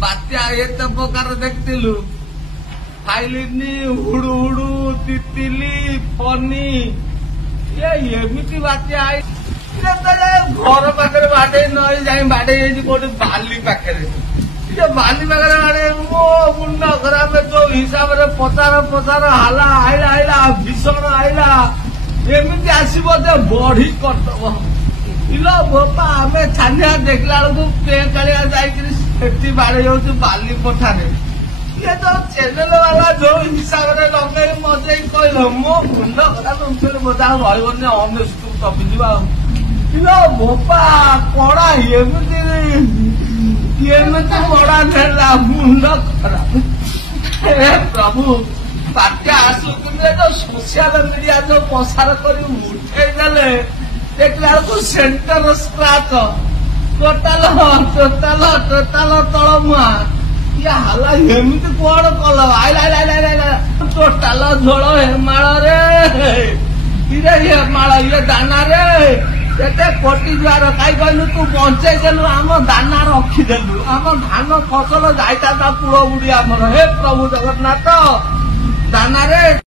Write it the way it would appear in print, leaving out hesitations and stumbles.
बात्या एत प्रकार देखिलु फाइलिनी हुडु हुडु तितिली फनी ये एमती बात्या घर पाखे बाटे नई जाए बाटे कोटे बाली पाखे बाली पाखे बाटे मो मुंड खराब जो हिसाब से पचार पचार हाला आईला आईला भीषण आईला एमती आसब बढ़ी करदब इलो बोपा आम छानिया देखला बेलू पेकालिया जाकि बाड़े जाऊँ बाली पठारे ये जो चैनल वाला जो हिसाब से लगे मजे कहल मो मुंड खराब मजा रही अनेस्ट टपिजा इलो बोपा कड़ा एमती कड़ा नेला मुंड खराब हे प्रभु बात्या आसु जो सोशल मीडिया जो प्रसार कर उठे देले देखला centre scratch total total total तलमुआ ये हाला एमती कौन कल आईला आईला टोटाल झोल हेमाल रे हेमाल ये दाना रे कोटी जुआर कहीं कहलु तू बंचे देलु आम दाना रखीदेलु आम धान फसल जाता कूल बुढ़ी आमर हे प्रभु जगन्नाथ दाना रे।